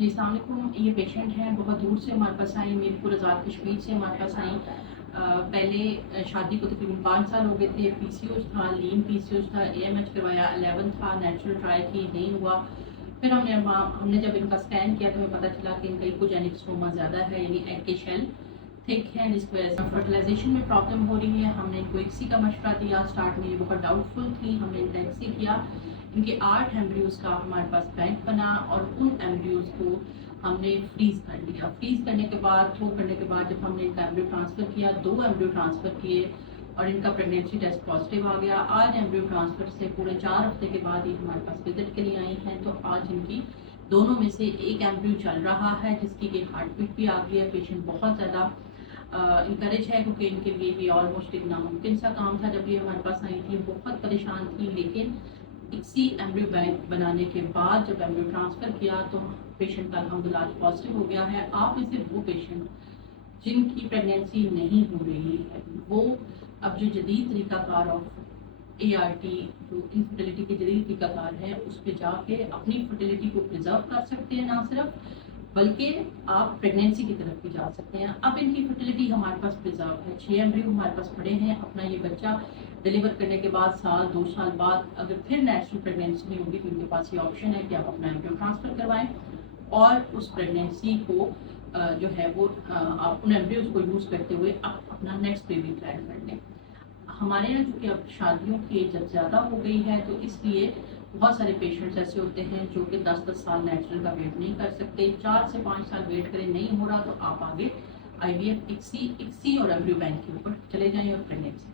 जी, अस्सलाम वालेकुम। ये पेशेंट हैं, बहुत दूर से हमारे पास आई, मीरपुर आज़ाद कश्मीर से हमारे पास आई। पहले शादी को तकरीबन 5 साल हो गए थे। पीसीओएस था, लीन पीसीओएस था, एएमएच करवाया, 11 था, नेचुरल ट्राई की, नहीं हुआ। फिर हमने जब इनका स्कैन किया तो हमें पता चला कि इनका इकोजेनिक स्टोमा ज़्यादा है, यानी एग के शेल थिक है, जिसकी वजह से फर्टिलाइजेशन में प्रॉब्लम हो रही है। हमने इनको एक्सी का मशवरा दिया। स्टार्ट में ये बहुत डाउटफुल थी, हमने इनका एक्सी किया। इनके 8 एम्ब्रियोज़ का हमारे पास बैंक बना और उन एम्ब्रियोज़ को हमने फ्रीज़ कर लिया। फ्रीज़ करने के बाद, थ्रो करने के बाद जब हमने इनका एम्ब्रियो ट्रांसफ़र किया, 2 एम्ब्रियो ट्रांसफ़र किए और इनका प्रेगनेंसी टेस्ट पॉजिटिव आ गया। आज एम्ब्रियो ट्रांसफ़र से पूरे 4 हफ्ते के बाद ही हमारे पास विजिट के लिए आई हैं। तो आज इनकी दोनों में से एक एम्ब्रियो चल रहा है, जिसकी कि हार्ट बीट भी आ गई है। पेशेंट बहुत ज़्यादा इंकरेज है, क्योंकि इनके लिए भी ऑलमोस्ट एक नामुमकिन सा काम था। जब ये हमारे पास आई थी बहुत परेशान थी, लेकिन इसी एम्ब्रियो बैंक बनाने के बाद जब एम्ब्रियो ट्रांसफ़र किया तो पेशेंट का अल्हम्दुलिल्लाह आज पॉजिटिव हो गया है। आप में से वो पेशेंट जिनकी प्रेगनेंसी नहीं हो रही है, वो अब जो जदीद तरीक़ाकार ऑफ ART, जो इनफर्टिलिटी के जदीद तरीक़ाकार है, उस पर जाके अपनी फर्टिलिटी को प्रिजर्व कर सकते हैं, ना सिर्फ बल्कि आप प्रेगनेंसी की तरफ भी जा सकते हैं। अब इनकी फर्टिलिटी हमारे पास प्रिजर्व है, 6 एम्ब्रियो हमारे पास पड़े हैं। अपना ये बच्चा डिलीवर करने के बाद साल 2 साल बाद अगर फिर नेचुरल प्रेगनेंसी नहीं होगी तो इनके पास ये ऑप्शन है कि आप अपना एम्ब्रियो ट्रांसफ़र करवाएं और उस प्रेगनेंसी को जो है वो आप उन एम्ब्रियोज को यूज़ करते हुए आप अपना नेक्स्ट बेबी प्लान कर लें। हमारे यहाँ चूँकि अब शादियों की एज जब ज़्यादा हो गई है, तो इसलिए बहुत सारे पेशेंट्स ऐसे होते हैं जो कि 10-10 साल नेचुरल का वेट नहीं कर सकते। 4 से 5 साल वेट करें, नहीं हो रहा तो आप आगे IVF, ICSI और एम्ब्रियो बैंक के ऊपर चले जाएं और प्रेगनेंसी